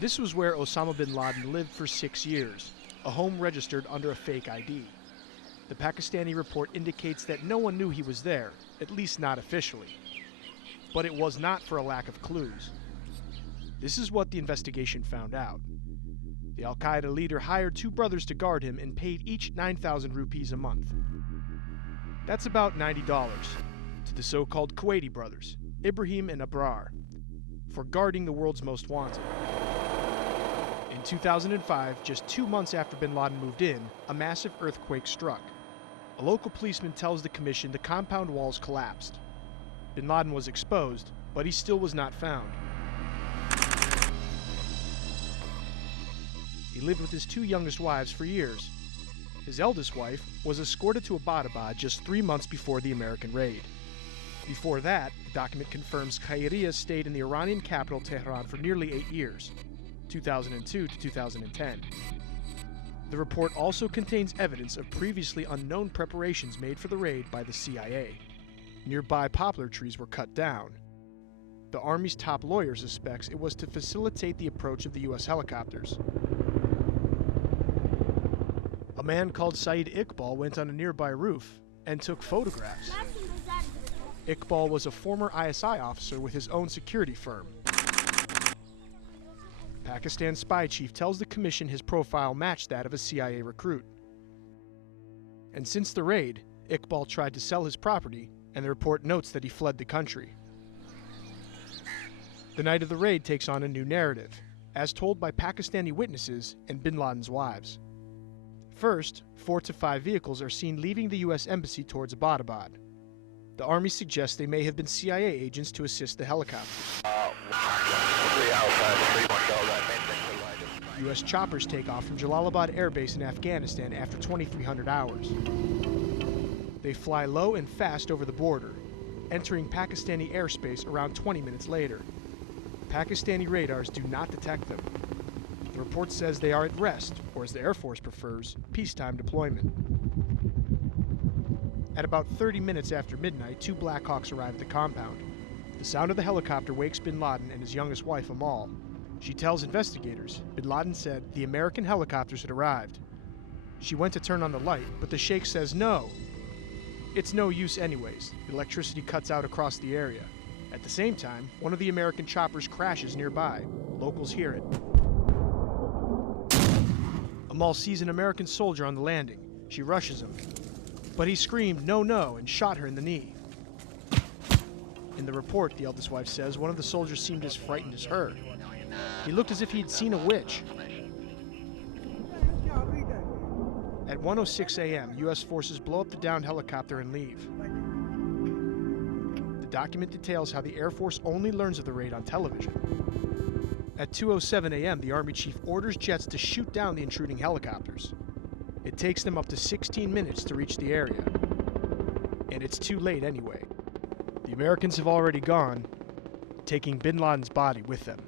This was where Osama bin Laden lived for 6 years, a home registered under a fake ID. The Pakistani report indicates that no one knew he was there, at least not officially. But it was not for a lack of clues. This is what the investigation found out. The al-Qaeda leader hired 2 brothers to guard him and paid each 9,000 rupees a month. That's about $90 to the so-called Kuwaiti brothers, Ibrahim and Abrar, for guarding the world's most wanted. In 2005, just 2 months after bin Laden moved in, a massive earthquake struck. A local policeman tells the commission the compound walls collapsed. Bin Laden was exposed, but he still was not found. He lived with his 2 youngest wives for years. His eldest wife was escorted to Abbottabad just 3 months before the American raid. Before that, the document confirms Khairia stayed in the Iranian capital Tehran for nearly 8 years, 2002 to 2010. The report also contains evidence of previously unknown preparations made for the raid by the CIA. Nearby poplar trees were cut down. The Army's top lawyer suspects it was to facilitate the approach of the U.S. helicopters. A man called Saeed Iqbal went on a nearby roof and took photographs. Iqbal was a former ISI officer with his own security firm. Pakistan's spy chief tells the commission his profile matched that of a CIA recruit. And since the raid, Iqbal tried to sell his property, and the report notes that he fled the country. The night of the raid takes on a new narrative, as told by Pakistani witnesses and bin Laden's wives. First, 4 to 5 vehicles are seen leaving the U.S. Embassy towards Abbottabad. The Army suggests they may have been CIA agents to assist the helicopters. U.S. choppers take off from Jalalabad Air Base in Afghanistan after 2,300 hours. They fly low and fast over the border, entering Pakistani airspace around 20 minutes later. Pakistani radars do not detect them. The report says they are at rest, or as the Air Force prefers, peacetime deployment. At about 30 minutes after midnight, 2 Black Hawks arrive at the compound. The sound of the helicopter wakes bin Laden and his youngest wife, Amal. She tells investigators bin Laden said the American helicopters had arrived. She went to turn on the light, but the sheikh says no. It's no use anyways. The electricity cuts out across the area. At the same time, one of the American choppers crashes nearby. Locals hear it. Amal sees an American soldier on the landing. She rushes him. But he screamed, "No, no," and shot her in the knee. In the report, the eldest wife says one of the soldiers seemed as frightened as her. He looked as if he'd seen a witch. At 1:06 a.m., U.S. forces blow up the downed helicopter and leave. The document details how the Air Force only learns of the raid on television. At 2:07 a.m., the Army chief orders jets to shoot down the intruding helicopters. It takes them up to 16 minutes to reach the area. And it's too late anyway. The Americans have already gone, taking bin Laden's body with them.